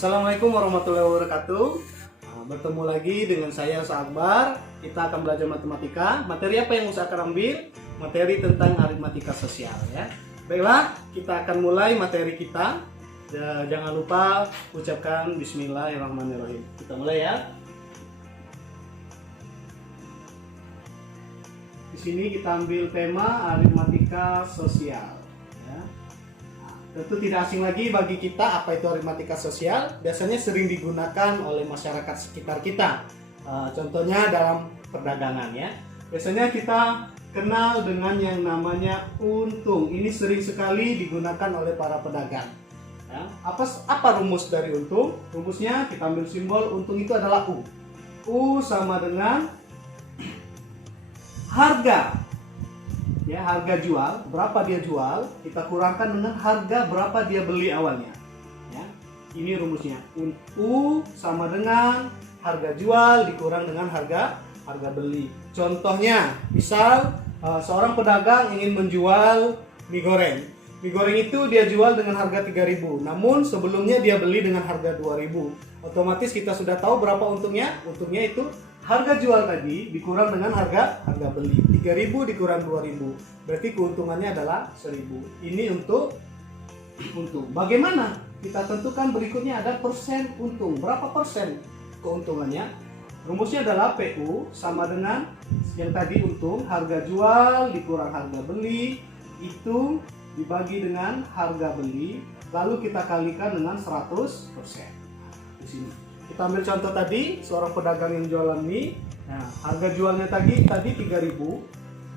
Assalamualaikum warahmatullahi wabarakatuh. Bertemu lagi dengan saya Akbar. Kita akan belajar matematika. Materi apa yang saya akan ambil? Materi tentang aritmatika sosial ya. Baiklah, kita akan mulai materi kita. Jangan lupa ucapkan bismillahirrahmanirrahim. Kita mulai ya. Di sini kita ambil tema aritmatika sosial. Tentu tidak asing lagi bagi kita apa itu aritmatika sosial. Biasanya sering digunakan oleh masyarakat sekitar kita. Contohnya dalam perdagangan ya. Biasanya kita kenal dengan yang namanya untung. Ini sering sekali digunakan oleh para pedagang. Ya. Apa rumus dari untung? Rumusnya kita ambil simbol untung itu adalah U. U sama dengan harga. Ya, harga jual, berapa dia jual, kita kurangkan dengan harga berapa dia beli awalnya. Ya, ini rumusnya. U sama dengan harga jual dikurang dengan harga beli. Contohnya, misal seorang pedagang ingin menjual mie goreng. Mie goreng itu dia jual dengan harga 3.000, namun sebelumnya dia beli dengan harga 2.000. Otomatis kita sudah tahu berapa untungnya. Untungnya itu harga jual tadi dikurang dengan harga beli. 3.000 dikurang 2.000. Berarti keuntungannya adalah 1.000. Ini untuk untung. Bagaimana? Kita tentukan berikutnya ada persen untung. Berapa persen keuntungannya? Rumusnya adalah PU sama dengan yang tadi untung, harga jual dikurang harga beli, itu dibagi dengan harga beli, lalu kita kalikan dengan 100%. Di sini. Kita ambil contoh tadi, seorang pedagang yang jualan mie. Nah, harga jualnya tadi 3.000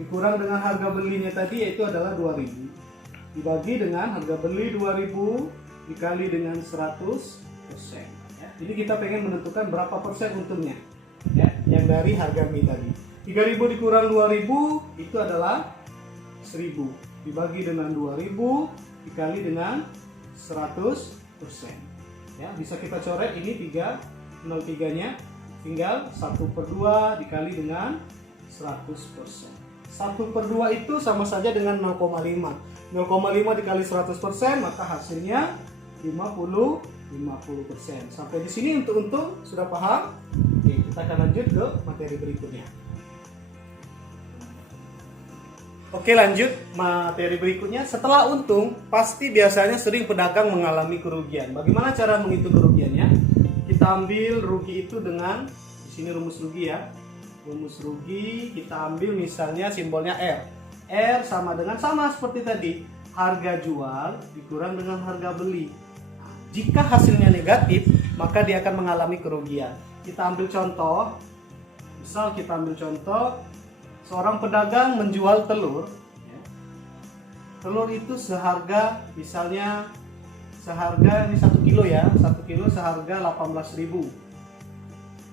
dikurang dengan harga belinya tadi yaitu adalah 2.000. Dibagi dengan harga beli 2.000 dikali dengan 100%. Ya. Jadi kita pengen menentukan berapa persen untungnya. Ya, yang dari harga mie tadi. 3.000 dikurang 2.000 itu adalah 1.000. Dibagi dengan 2.000 dikali dengan 100%. Ya, bisa kita coret ini 3/nya tinggal 1/2 dikali dengan 100%. 1/2 itu sama saja dengan 0,5. 0,5 dikali 100% maka hasilnya 50%. Sampai di sini untuk untung sudah paham? Oke, kita akan lanjut ke materi berikutnya. Oke, lanjut materi berikutnya. Setelah untung, pasti biasanya sering pedagang mengalami kerugian. Bagaimana cara menghitung kerugiannya? Kita ambil rugi itu dengan, di sini rumus rugi ya. Rumus rugi kita ambil misalnya simbolnya R. R sama seperti tadi, harga jual dikurang dengan harga beli. Nah, jika hasilnya negatif, maka dia akan mengalami kerugian. Kita ambil contoh. Misal kita ambil contoh seorang pedagang menjual telur. Telur itu seharga, misalnya seharga ini 1 kilo ya, 1 kilo seharga 18.000.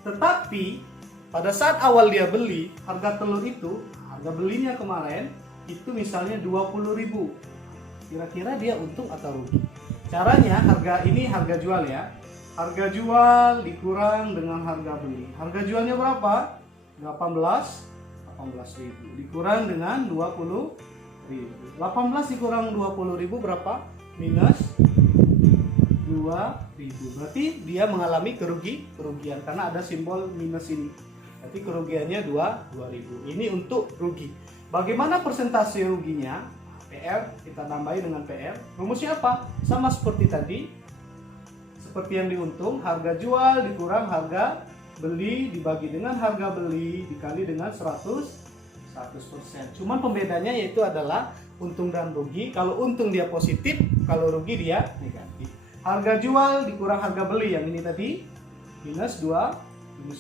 Tetapi pada saat awal dia beli, harga telur itu, harga belinya kemarin itu misalnya 20.000. Kira-kira dia untung atau rugi? Caranya harga jual ya. Harga jual dikurang dengan harga beli. Harga jualnya berapa? 18.000 dikurang dengan 20.000. 18 dikurang 20.000 berapa? Minus 2.000. Berarti dia mengalami kerugian karena ada simbol minus ini. Berarti kerugiannya 2.000. Ini untuk rugi. Bagaimana persentase ruginya? PR kita tambahin dengan PR. Rumusnya apa? Sama seperti tadi. Seperti yang diuntung, harga jual dikurang harga beli dibagi dengan harga beli dikali dengan 100%. Cuman pembedanya yaitu adalah untung dan rugi. Kalau untung dia positif, kalau rugi dia negatif. Harga jual dikurang harga beli yang ini tadi minus 2.000.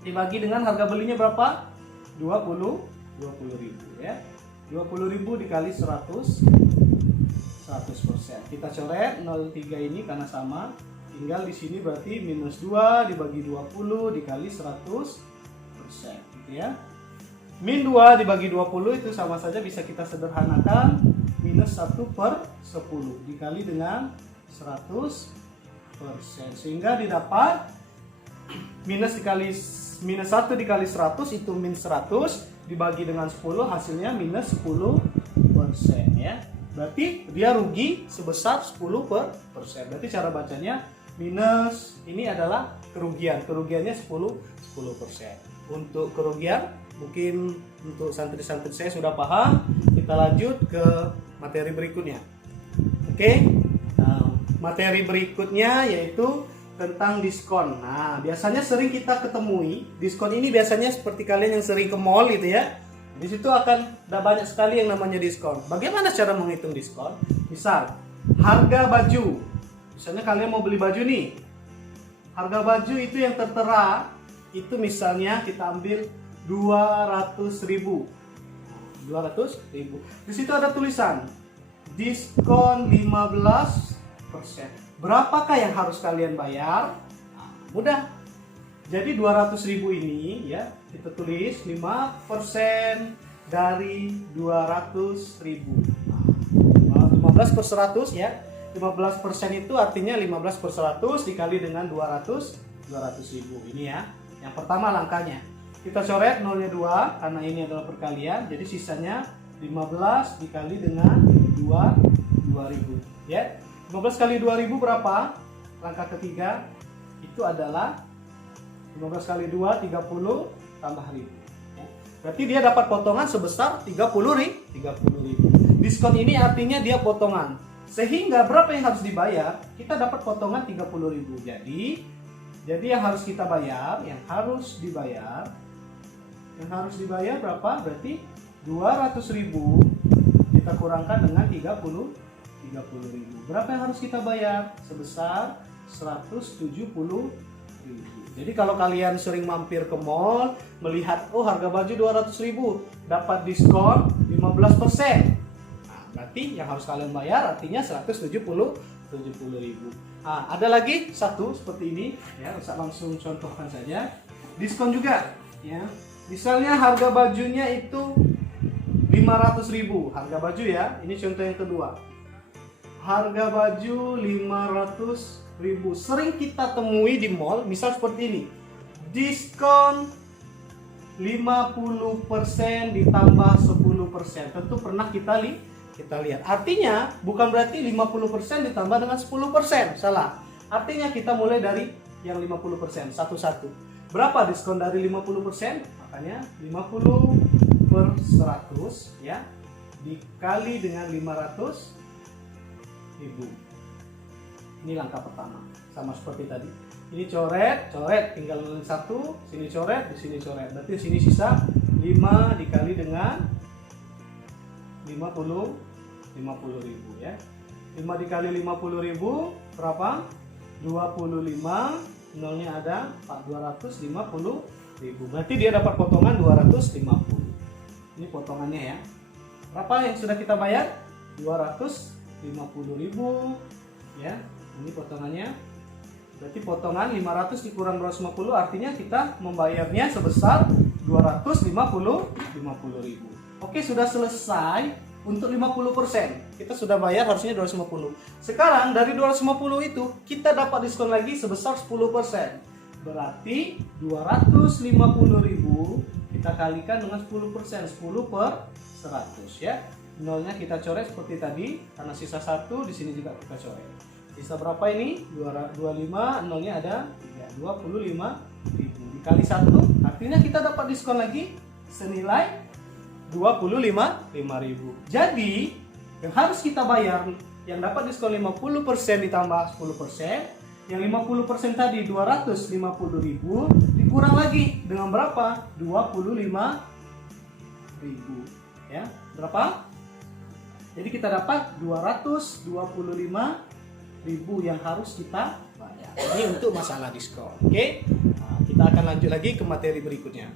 Dibagi dengan harga belinya berapa? 20.000 ya. 20.000 dikali 100%. Kita coret 0,3 ini karena sama. Tinggal di sini berarti minus 2 dibagi 20 dikali 100%, gitu ya. Min 2 dibagi 20 itu sama saja bisa kita sederhanakan minus 1/10 dikali dengan 100%. Sehingga didapat minus 1 dikali 100 itu min 100 dibagi dengan 10 hasilnya minus 10% ya. Berarti dia rugi sebesar 10%. Berarti cara bacanya minus, ini adalah kerugian. Kerugiannya 10%. Untuk kerugian mungkin untuk santri-santri saya sudah paham. Kita lanjut ke materi berikutnya. Oke. Materi berikutnya yaitu tentang diskon. Nah, biasanya sering kita ketemui diskon ini, biasanya seperti kalian yang sering ke mall gitu ya. Di situ akan ada banyak sekali yang namanya diskon. Bagaimana cara menghitung diskon? Misal, harga baju. Misalnya kalian mau beli baju nih. Harga baju itu yang tertera itu misalnya kita ambil 200.000. 200.000. Di situ ada tulisan diskon 15%. Berapakah yang harus kalian bayar? Nah, mudah. Jadi 200.000 ini ya, kita tulis 5% dari 200.000. Nah, 15 per 100 ya. 15% itu artinya 15 per 100 dikali dengan 200.000. Ini ya. Yang pertama langkahnya. Kita coret nolnya 2 karena ini adalah perkalian. Jadi sisanya 15 dikali dengan 2.000 ya. 15 kali 2.000 berapa? Langkah ketiga itu adalah 15 kali 2 30 tambah 1.000. Berarti dia dapat potongan sebesar 30.000. Diskon ini artinya dia potongan. Sehingga berapa yang harus dibayar? Kita dapat potongan 30.000. Jadi yang harus kita bayar, yang harus dibayar berapa? Berarti 200.000 kita kurangkan dengan 30.000. Berapa yang harus kita bayar? Sebesar 170.000. Jadi kalau kalian sering mampir ke mall, melihat harga baju 200.000, dapat diskon 15%. Nah, berarti yang harus kalian bayar artinya 170.000. Nah, ada lagi satu seperti ini ya, saya langsung contohkan saja. Diskon juga ya. Misalnya harga bajunya itu 500.000, harga baju ya. Ini contoh yang kedua. Harga baju 500.000. Sering kita temui di mall, misal seperti ini. Diskon 50% ditambah 10%. Tentu pernah kita lihat. Artinya bukan berarti 50% ditambah dengan 10%. Salah. Artinya kita mulai dari yang 50%, satu-satu. Berapa diskon dari 50%? Makanya 50 per 100 ya, dikali dengan 500.000. Ini langkah pertama, sama seperti tadi. Ini coret, tinggal satu, sini coret, di sini coret. Berarti sini sisa 5 dikali dengan 50.000 ya. 5 dikali 50.000 berapa? 25, nolnya ada 250.000. Berarti dia dapat potongan 250. Ini potongannya ya. Berapa yang sudah kita bayar? 250.000 ya. Ini potongannya. Berarti potongan 500 dikurang 250 artinya kita membayarnya sebesar 250.000. Oke, sudah selesai untuk 50%. Kita sudah bayar harusnya 250. Sekarang dari 250 itu kita dapat diskon lagi sebesar 10%. Berarti 250.000 kita kalikan dengan 10%. 10 per 100 ya. Nolnya kita coret seperti tadi karena sisa 1, di sini juga kita coret. Sisa berapa ini? 25, nolnya ada 25.000 dikali 1 artinya kita dapat diskon lagi senilai 25.000. Jadi yang harus kita bayar yang dapat diskon 50% ditambah 10%, yang 50% tadi 250.000 dikurang lagi dengan berapa? 25.000 ya. Berapa? Jadi kita dapat 225.000 yang harus kita bayar. Ini untuk masalah diskon. Oke. Nah, kita akan lanjut lagi ke materi berikutnya.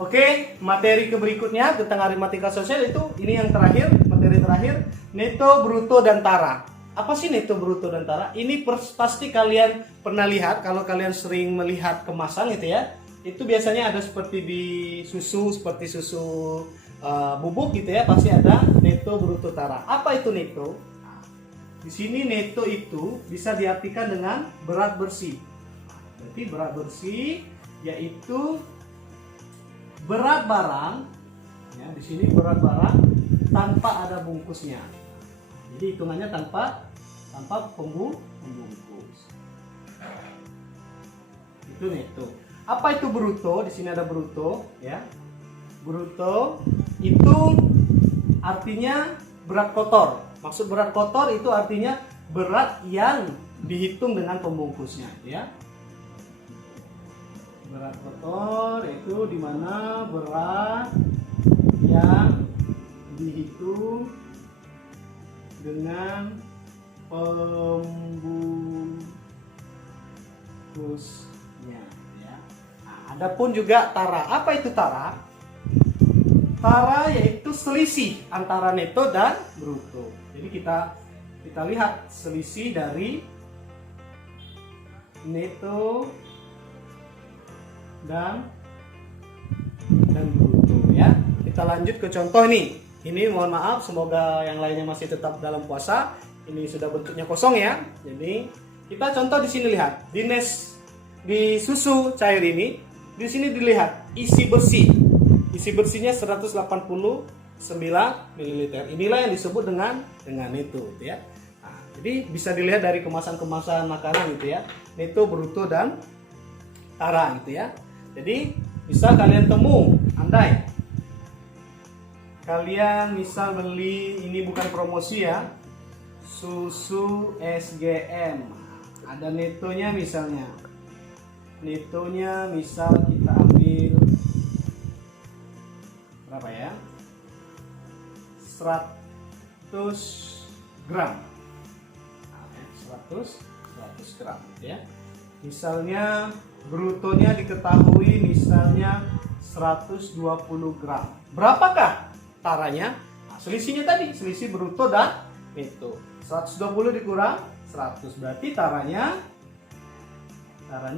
Oke, materi berikutnya tentang aritmatika sosial itu ini yang terakhir, materi terakhir, neto, bruto, dan tara. Apa sih neto, bruto, dan tara? Ini pasti kalian pernah lihat kalau kalian sering melihat kemasan gitu ya. Itu biasanya ada seperti di susu, seperti susu bubuk gitu ya, pasti ada neto, bruto, tara. Apa itu neto? Di sini neto itu bisa diartikan dengan berat bersih. Berarti berat bersih yaitu berat barang, ya di sini berat barang tanpa ada bungkusnya. Jadi hitungannya tanpa pembungkus. Itu neto. Apa itu bruto? Di sini ada bruto, ya. Bruto itu artinya berat kotor. Maksud berat kotor itu artinya berat yang dihitung dengan pembungkusnya, ya. Berat kotor itu dimana berat yang dihitung dengan pembungkusnya, ya. Nah, adapun juga tara. Apa itu tara? Tara yaitu selisih antara neto dan bruto. Jadi kita lihat selisih dari neto dan bruto, ya. Kita lanjut ke contoh nih. Ini mohon maaf, semoga yang lainnya masih tetap dalam puasa. Ini sudah bentuknya kosong, ya. Jadi kita contoh di sini, lihat di susu cair ini. Di sini dilihat isi bersih. Isi bersihnya 189 ml. Inilah yang disebut dengan neto, gitu ya. Nah, jadi bisa dilihat dari kemasan-kemasan makanan, gitu ya. Neto, bruto, dan tara, gitu ya. Jadi bisa kalian temu, andai kalian misal beli, ini bukan promosi ya, susu SGM, ada netonya misalnya. Netonya misal kita ambil berapa ya? 100 gram. Nah, 100 gram, ya. Misalnya brutonya diketahui misalnya 120 gram. Berapakah taranya? Nah, selisihnya tadi, selisih bruto dan neto. 120 dikurang 100 berarti taranya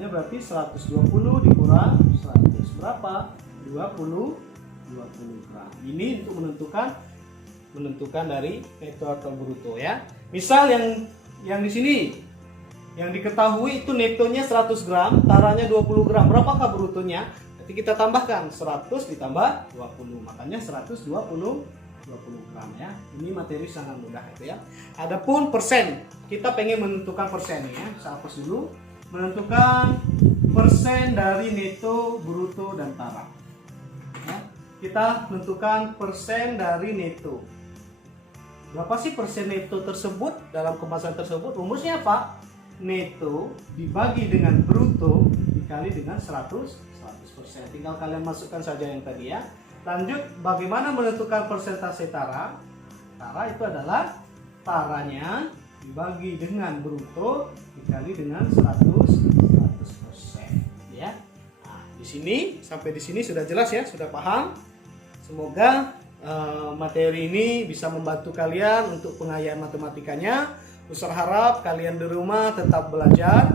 berarti 120 dikurang 100 berapa? 20 gram. Ini untuk menentukan dari neto atau bruto, ya. Misal yang di sini yang diketahui itu netonya 100 gram, taranya 20 gram. Berapakah brutonya? Nanti kita tambahkan 100 ditambah 20, makanya 120 gram, ya. Ini materi sangat mudah, itu ya. Adapun persen, kita pengen menentukan persen, ya. Saya hapus dulu. Menentukan persen dari neto, bruto, dan tara. Ya. Kita menentukan persen dari neto. Berapa sih persen neto tersebut dalam kemasan tersebut? Rumusnya apa? Neto dibagi dengan bruto dikali dengan 100%. Tinggal kalian masukkan saja yang tadi, ya. Lanjut, bagaimana menentukan persentase tara? Tara itu adalah taranya dibagi dengan bruto dikali dengan 100%, ya. Nah, sampai di sini sudah jelas, ya, sudah paham. Semoga materi ini bisa membantu kalian untuk pengayaan matematikanya. Ustaz harap kalian di rumah tetap belajar,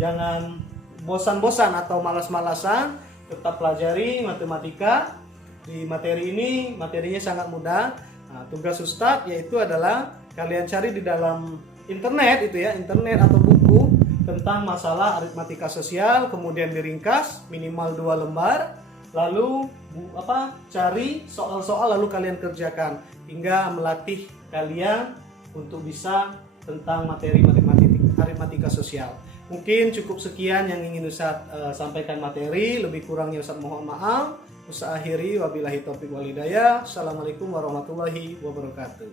jangan bosan-bosan atau malas-malasan, tetap pelajari matematika. Di materi ini, materinya sangat mudah. Nah, tugas Ustadz yaitu adalah kalian cari di dalam internet, itu ya, internet atau buku tentang masalah aritmatika sosial, kemudian diringkas minimal 2 lembar, lalu cari soal-soal lalu kalian kerjakan hingga melatih kalian untuk bisa tentang materi aritmatika sosial. Mungkin cukup sekian yang ingin Ustadz sampaikan materi, lebih kurangnya Ustadz mohon maaf. Ustadz akhiri, wabillahi taufiq wal hidayah. Assalamualaikum warahmatullahi wabarakatuh.